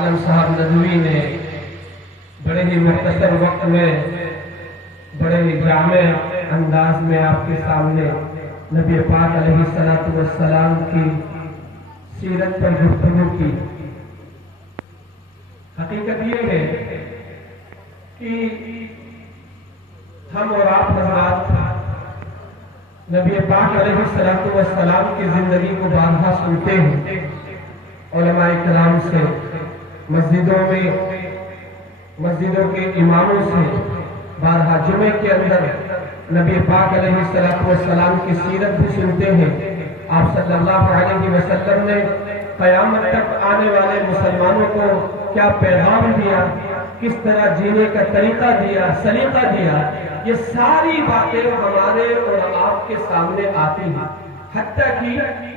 عالم صاحب ندوی نے بڑے ہی مختصر وقت میں بڑے ہی جامع انداز میں آپ کے سامنے نبی پاک علیہ السلام کی سیرت پر گفتگو کی۔ حقیقت یہ ہے کہ ہم اور آپ حضرات نبی پاک علیہ السلام کی زندگی کو بارہا سنتے ہیں، علماء کرام سے، مسجدوں کے اماموں سے، بارہا جمعے کے اندر نبی پاک علیہ السلام کی سیرت بھی سنتے ہیں۔ آپ صلی اللہ علیہ وسلم نے قیامت تک آنے والے مسلمانوں کو کیا پیغام دیا، کس طرح جینے کا طریقہ دیا، سلیقہ دیا، یہ ساری باتیں ہمارے اور آپ کے سامنے آتی ہیں۔ حتیٰ کہ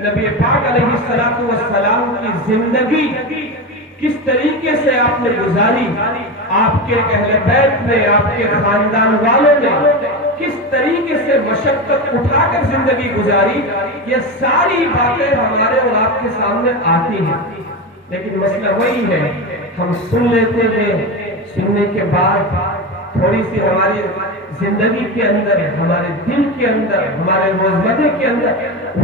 نبی پاک علیہ السلام کی زندگی کس طریقے سے آپ نے گزاری، آپ کے اہل بیت نے، آپ کے خاندان والوں نے کس طریقے سے مشقت اٹھا کر زندگی گزاری، یہ ساری باتیں ہمارے اور آپ کے سامنے آتی ہیں۔ لیکن مسئلہ وہی ہے، ہم سن لیتے ہیں، سننے کے بعد تھوڑی سی ہماری زندگی کے اندر، ہمارے دل کے اندر، ہمارے روزمرہ کے اندر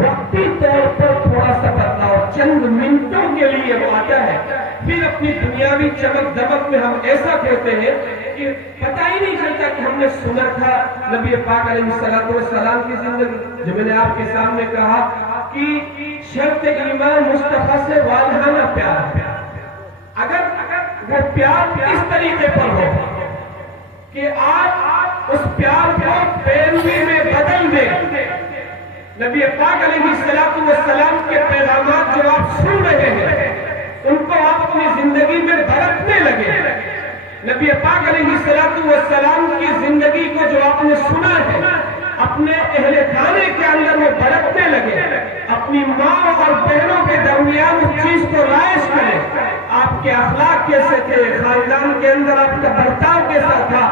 وقتی طور پر تھوڑا سا بدلاؤ چند منٹوں کے لیے وہ آتا ہے، پھر اپنی دنیاوی چمک دمک میں ہم ایسا کہتے ہیں کہ پتہ ہی نہیں چلتا کہ ہم نے سنا تھا نبی پاک علیہ السلام کی زندگی۔ جو میں نے آپ کے سامنے کہا کہ شرط ایمان مصطفیٰ سے والہانہ پیار ہے، اگر وہ پیار اس طریقے پر ہو کہ آپ اس پیار کو پیروی میں بدل دیں، نبی پاک علیہ السلام کے پیغامات جو آپ سن رہے ہیں ان کو آپ اپنی زندگی میں برتنے لگے، نبی پاک علیہ السلام کی زندگی کو جو آپ نے سنا ہے اپنے اہل خانے کے اندر وہ برتنے لگے، اپنی ماں اور بہنوں کے درمیان اس چیز کو رائج کریں۔ آپ کے اخلاق کیسے تھے، خاندان کے اندر آپ کا برتاؤ کیسا تھا،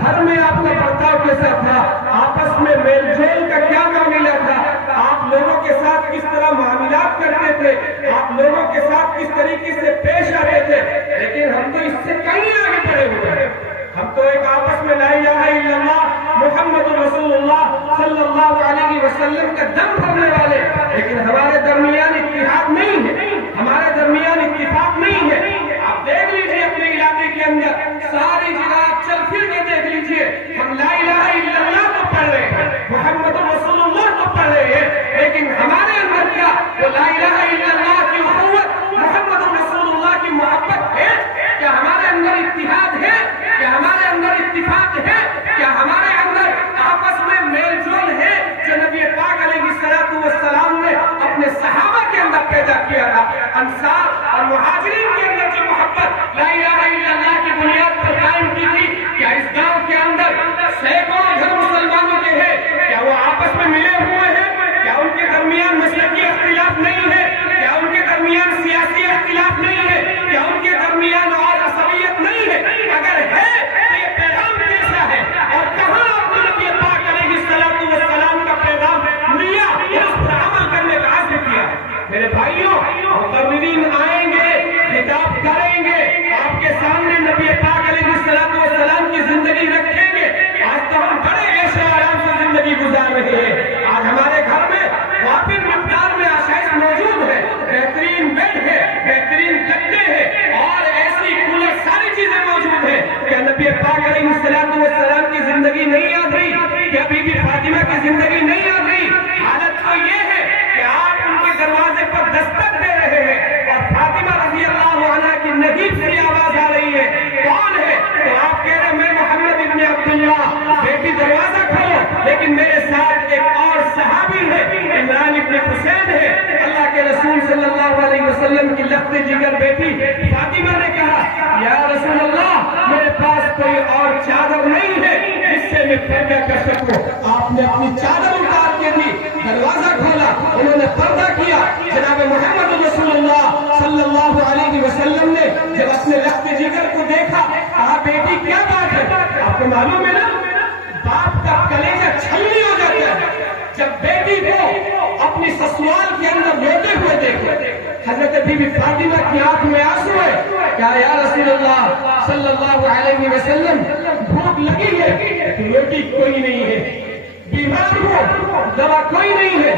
گھر میں آپ کا برتاؤ کیسا تھا، آپس میں میل جول کا کیا معاملہ تھا، آپ لوگوں کے ساتھ کس طرح معاملات کرتے تھے، آپ لوگوں کے ساتھ کس طریقے سے پیش آتے تھے۔ لیکن ہم تو اس سے کہیں آگے بڑھے ہوئے ہیں، ہم تو ایک آپس میں لا الہ الا اللہ محمد رسول اللہ صلی اللہ علیہ وسلم کا دم بھرنے والے، لیکن ہمارے درمیان اتحاد نہیں ہے، ہمارے درمیان اتفاق نہیں ہے۔ آپ دیکھ لیجئے اپنے علاقے کے اندر ساری جگہ آپ چل پھر کے دیکھ لیجئے، ہم لا الہ الا اللہ کو پڑھ رہے ہیں، محمد رسول اللہ کو پڑھ رہے ہیں، لیکن ہمارے اندر کیا وہ لا الہ الا اللہ کی اخوت، محمد رسول اللہ کی محبت ہے؟ کیا ہمارے اندر اتحاد ہے؟ کیا ہمارے اندر اتفاق ہے؟ کیا ہمارے اندر آپس میں میل جول ہے جو نبی پاک علیہ السلام نے اپنے صحابہ کے اندر پیدا کیا تھا؟ انصار اور مہاجرین کے اندر جو محبت لا الہ الا اللہ کی بنیاد پر قائم کی تھی، کیا اس گاؤں کے اندر سینکڑوں گھر مسلمانوں کے ہیں، کیا وہ آپس میں ملے ہوئے ہیں؟ کیا ان کے درمیان مسلکی اختلاف نہیں ہے؟ کیا ان کے درمیان سیاسی اختلاف نہیں ہے؟ کیا ان کے درمیان اور عصبیت نہیں ہے؟ اگر ہے تو یہ پیغام کیسا ہے اور کہاں آپ نے نبی پاک علیہ السلام کا پیغام لیا اور اس پر عمل کرنے کا عزم کیا؟ میرے بھائیوں، مقررین آئیں گے، خطاب کریں گے، آپ کے سامنے نبی پاک علیہ السلام کی زندگی رکھیں گے۔ آج تو ہم بڑے عیش و آرام سے زندگی گزار رہے ہیں، آج ہمارے گھر میں وافر مقدار میں آشائش موجود ہے، بہترین بیڈ ہے، بہترین گدے ہیں اور ایسی کولر ساری چیزیں موجود ہیں۔ کیا نبی پاک علیہ السلام کی زندگی نہیں یاد رہی؟ کیا بی بی فاطمہ کی زندگی نہیں یاد رہی؟ حالت تو یہ ہے کہ آپ ان کے دروازے پر دستک دے رہے ہیں اور فاطمہ رضی اللہ عنہ کی نگیب سی آواز آ رہی ہے، کون ہے؟ تو آپ کہہ رہے ہیں میں محمد ابن عبداللہ، بیٹی دروازہ کھولو، لیکن میرے ساتھ ایک اور صحابی ہے، عمران ابن حسین ہے۔ اللہ کے رسول صلی اللہ علیہ وسلم کی لخت جگر بیٹی فاطمہ نے کہا یا رسول اللہ میرے پاس کوئی اور چادر نہیں ہے جس سے میں پردہ کر سکوں۔ آپ نے اپنی چادر اتار کے دی، دروازہ کھولا، انہوں نے پردہ کیا۔ جناب محمد رسول اللہ صلی اللہ علیہ وسلم نے جب اپنے لخت جگر کو دیکھا، کہا بیٹی کیا بات ہے؟ آپ کو معلوم ہے نا باپ کا کلیجہ چھلنی ہو جاتا ہے جب بیٹی کو اپنی سسرال کے اندر روتے ہوئے دیکھے، حضرت بی بی فاطمہ کی آنکھ میں آنسو ہے، کیا یا رسول اللہ صلی اللہ علیہ وسلم بھوک لگی ہے تو روٹی کوئی نہیں ہے، بیمار ہو دوا کوئی نہیں ہے،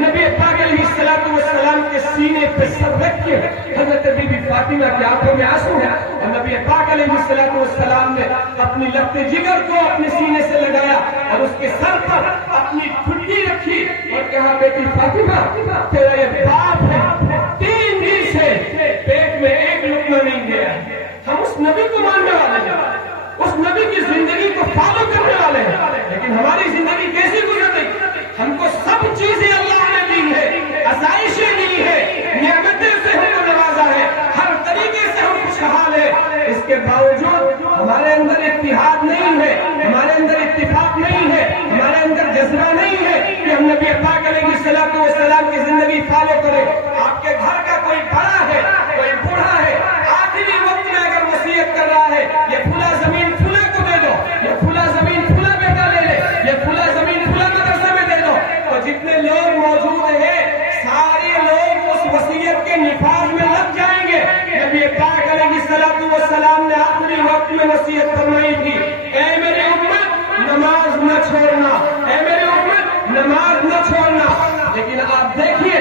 نبی پاک علیہ السلام کے سینے پہ سر رکھ کے حضرت بی بی فاطمہ کی آنکھوں میں آنسو ہے، اور نبی پاک علیہ السلام نے اپنی لگتے جگر کو اپنے سینے سے لگایا اور اس کے سر پر اپنی ٹھڈی رکھی اور کہا بیٹی فاطمہ تیرا یہ باپ ہے، 3 دن سے پیٹ میں ایک لقمہ نہیں گیا، ہم اس نبی کو ماننے والے ہیں، اس نبی کی زندگی کو فالو کرنے والے ہیں، لیکن ہماری زندگی کیسی گزر رہی؟ ہم کو سب چیزیں اللہ نے دی ہے، آسائشیں دی ہے، نعمتیں سے ہم کو نوازا ہے، ہر طریقے سے ہم خوشحال ہیں، اس کے باوجود ہمارے اندر اتحاد نہیں ہے، ہمارے اندر اتفاق نہیں ہے، ہمارے اندر جذبہ نہیں ہے کہ ہم نبی پاک علیہ السلام کی زندگی فالو کریں۔ آپ کے گھر کا کوئی بڑا ہے، کوئی بوڑھا ہے، آخری وقت میں اگر وصیت کر رہا ہے یہ کھلا زمین کھلا کو دے دو، یہ کھلا زمین کھلا بیٹا لے لے، یہ کھلا زمین کھلا مدرسے میں دے دو، تو جتنے لوگ موجود ہیں سارے لوگ اس وصیت کے نفاذ میں لگ جائیں گے۔ نبی پاک علیہ السلام نے آخری وقت میں وصیت فرمائی تھی، اے میری امت نماز نہ چھوڑنا، اے میری امت نماز نہ چھوڑنا، لیکن آپ دیکھیے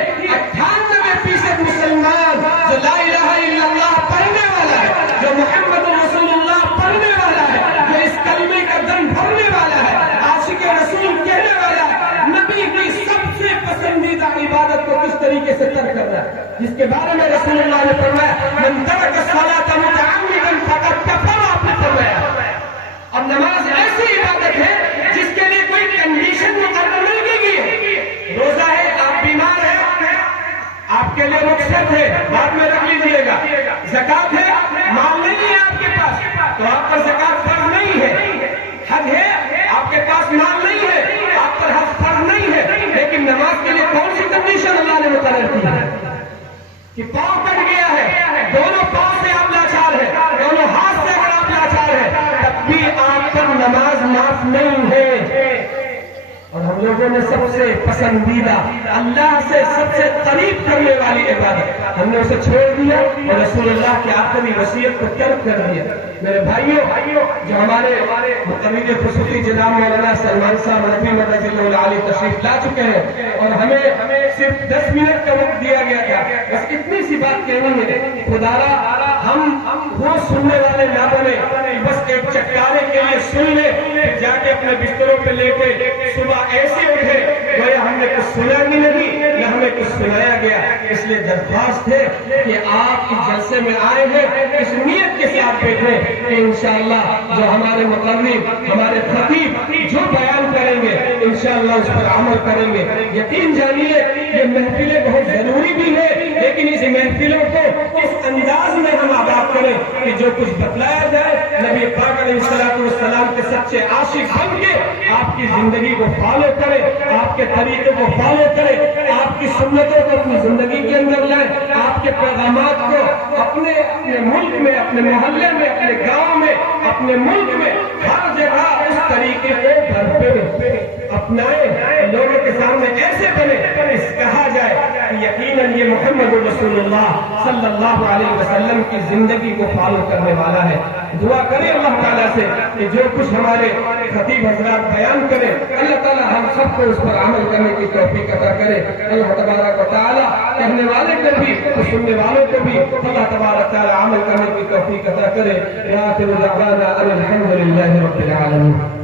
98% مسلمان جو لا الہ الا اللہ پڑھنے والا ہے، جو محمد رسول اللہ پڑھنے والا ہے، جو اس کلمے کا دم بھرنے والا ہے، عاشق رسول کہنے والا ہے، نبی کی سب سے پسندیدہ عبادت کو کس طریقے سے ترک کر رہا ہے، جس کے بارے میں رسول اللہ نے فرمایا من ترک الصلاۃ متعمدا فقد کفر، آپ نے فرمایا۔ اب نماز ایسی عبادت ہے جس کے لیے کوئی کنڈیشن مقرر نہیں کی گئی ہے، روزہ ہے آپ بیمار ہیں آپ کے لیے رخصت ہے بعد میں رکھ لیجئے گا، زکات ہے مال نہیں ہے آپ کے پاس تو آپ پر زکات فرض نہیں ہے، حج ہے آپ کے پاس مال نہیں ہے آپ پر حج فرض نہیں ہے، لیکن نماز کے لیے کون سی کنڈیشن اللہ نے مقرر کی ہے کہ پاؤں کٹ گیا ہے، دونوں پاؤں سے آپ لاچار ہیں، دونوں ہاتھ سے اگر آپ لاچار ہیں تب بھی آپ پر نماز معاف نہیں ہے۔ اور ہم لوگوں نے سب سے پسندیدہ اللہ سے سب سے قریب کرنے والی عبادت ہم نے اسے چھوڑ دیا اور رسول اللہ کی آخری وصیت کو ترک کر دیا۔ میرے بھائیوں، جو ہمارے مقرر خصوصی جناب مولانا سلمان صاحب رضی اللہ علیہ تشریف لا چکے ہیں اور ہمیں صرف 10 منٹ کا وقت دیا گیا تھا، بس اتنی سی بات کہنی ہے، خدارا ہم وہ سننے والے نہ بنے بس ایک چٹکارے کے لیے سن لے پھر جا کے اپنے بستروں پہ لے کے صبح ایسے اٹھے گویا ہم نے کچھ سنا بھی نہیں یا ہمیں کچھ سنایا گیا۔ اس لیے درخواست ہے کہ آپ اس جلسے میں آئے ہیں اس نیت کے ساتھ بیٹھیں کہ انشاءاللہ جو ہمارے مقرر ہمارے خطیب جو بیان کریں گے انشاءاللہ اس پر عمل کریں گے۔ یقین جانیے یہ محفلیں بہت ضروری بھی ہے، لیکن اس محفلوں کو اس انداز میں ہم آباد کریں کہ جو کچھ بتلایا جائے نبی پاک علیہ السلام کے سچے عاشق بن کے آپ کی زندگی کو فالو کرے، آپ کے طریقے کو فالو کرے، آپ کی سنتوں کو اپنی زندگی کے اندر لائے، آپ کے پیغامات کو اپنے ملک میں، اپنے محلے میں، اپنے گاؤں میں، اپنے ملک میں ہر جگہ اس طریقے کو بھرپور اپنائے، لوگوں کے سامنے ایسے بنے کہا جائے کہ یقیناً یہ محمد رسول اللہ صلی اللہ علیہ وسلم کی زندگی کو فالو کرنے والا ہے۔ دعا کریں اللہ تعالیٰ سے کہ جو کچھ ہمارے خطیب حضرات بیان کریں اللہ تعالیٰ ہم سب کو اس پر عمل کرنے کی توفیق عطا کرے۔ اللہ تبارک و تعالیٰ کہنے والے کو بھی سننے والوں کو بھی اللہ تبارک تعالیٰ عمل کرنے کی توفیق عطا کرے۔ آخر دعوانا ان الحمد للہ رب العالمین۔